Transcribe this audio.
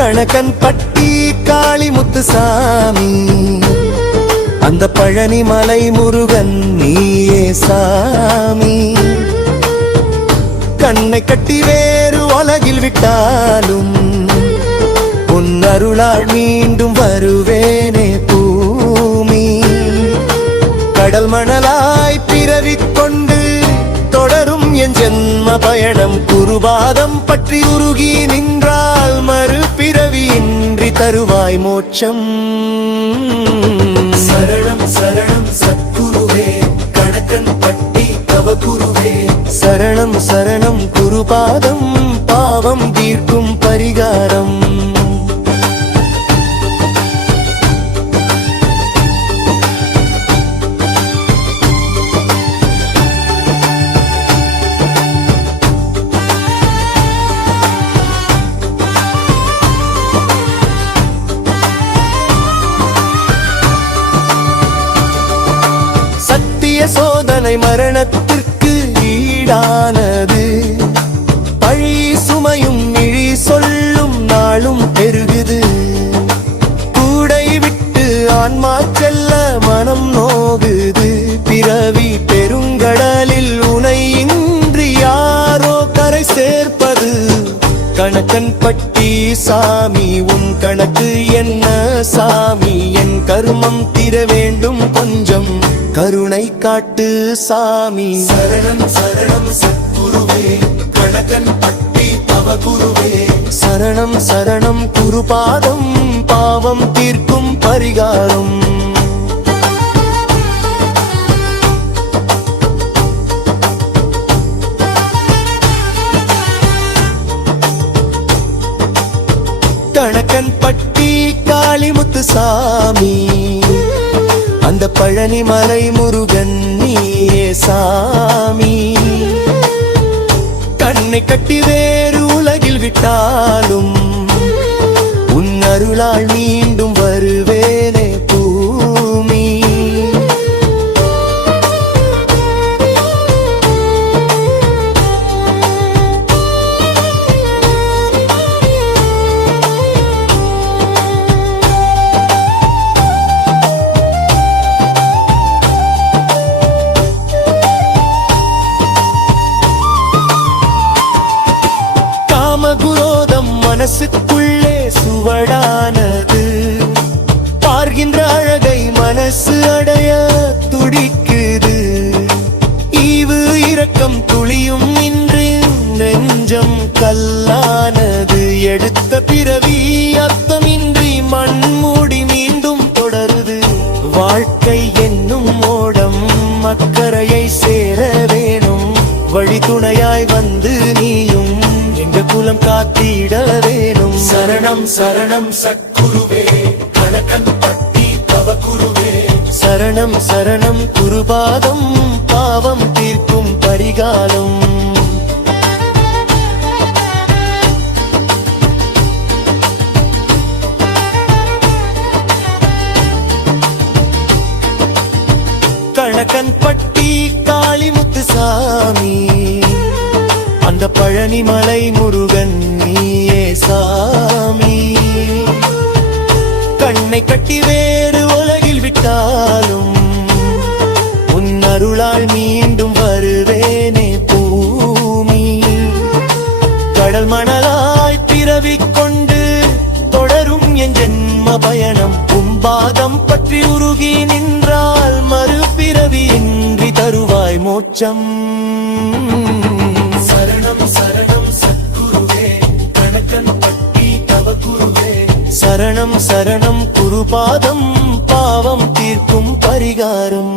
கணக்கன் பட்டி காளிமுத்துசாமி, அந்த பழனி மலை முருகன் நீயே சாமி. கண்ணை கட்டி வேறு உலகில் விட்டாலும் உன் அருளால் மீண்டும் வருவேனே பூமி. கடல் மணலாய் பிறவிக் கொண்டு தொடரும் என் ஜென்ம பயணம். குருபாதம் பற்றி உருகி நின்றால் மறுபிறவி இன்றி தருவாய் மோட்சம். சரணம் சரணம் சத்குருவே, கணக்கன் பட்டி தவ குருவே. சரணம் சரணம் குருபாதம், பாவம் தீர்க்கும் பரிகாரம். சோதனை மரணத்திற்கு ஈடானது. பழி சுமையும் இழி சொல்லும் நாளும் பெருகுது. கூடை விட்டு ஆன்மா செல்ல மனம் நோகுது. பிறவி பெருங்கடலில் உனை இன்றி யாரோ கரை சேர்ப்பது. கணக்கன் பட்டி சாமி, உன் கணக்கு என்ன சாமி? என் கருமம் தீர வேண்டும், கொஞ்சம் கருணை காட்டு சாமி. சரணம் சரணம் சத்குருவே, கணக்கன் பட்டி தவ குருவே. சரணம் சரணம் குருபாதம், பாவம் தீர்க்கும் பரிகாரம். கணக்கன் பட்டி காளிமுத்துசாமி, அந்த பழனி மலை முருகன் நீயே சாமி. கண்ணை கட்டி வேறு உலகில் விட்டாலும் உன் அருளால் மீண்டும் வருவேனே பூமி. மனசுக்குள்ளே சுவடானது. பார்க்கின்ற அழகை மனசு அடைய துடிக்குது. ஈவு இரக்கம் துளியும் இன்று நெஞ்சம் கல்லானது. எடுத்த பிறவி அர்த்தமின்றி மண்மூடி மீண்டும் தொடருது. வாழ்க்கை என்னும் ஓடம் அக்கரையை சேர வேணும். வழி துணையாய் வந்து நீயும் எங்க குலம் காத்திட வேணும். சரணம் சரணம் சத்குருவே, கணக்கன் பட்டி தவ குருவே. சரணம் சரணம் குருபாதம், பாவம் தீர்க்கும் பரிகாரம். கணக்கன் பட்டி காளிமுத்துசாமி, அந்த பழனி மலை முருகன் நீயே சாமி. கண்ணை கட்டி வேறு உலகில் விட்டாலும் உன் அருளால் மீண்டும் வருவேனே பூமி. கடல் மணலாய் பிறவிக் கொண்டு தொடரும் என் ஜென்ம பயணம். கும்பாதம் பற்றி உருகி நின்றால் மறுபிறவி இன்றி தருவாய் மோட்சம். சரணம் சரணம் சத்குருவே, கணக்கன் பட்டி தவ குருவே. சரணம் சரணம் குருபாதம், பாவம் தீர்க்கும் பரிகாரம்.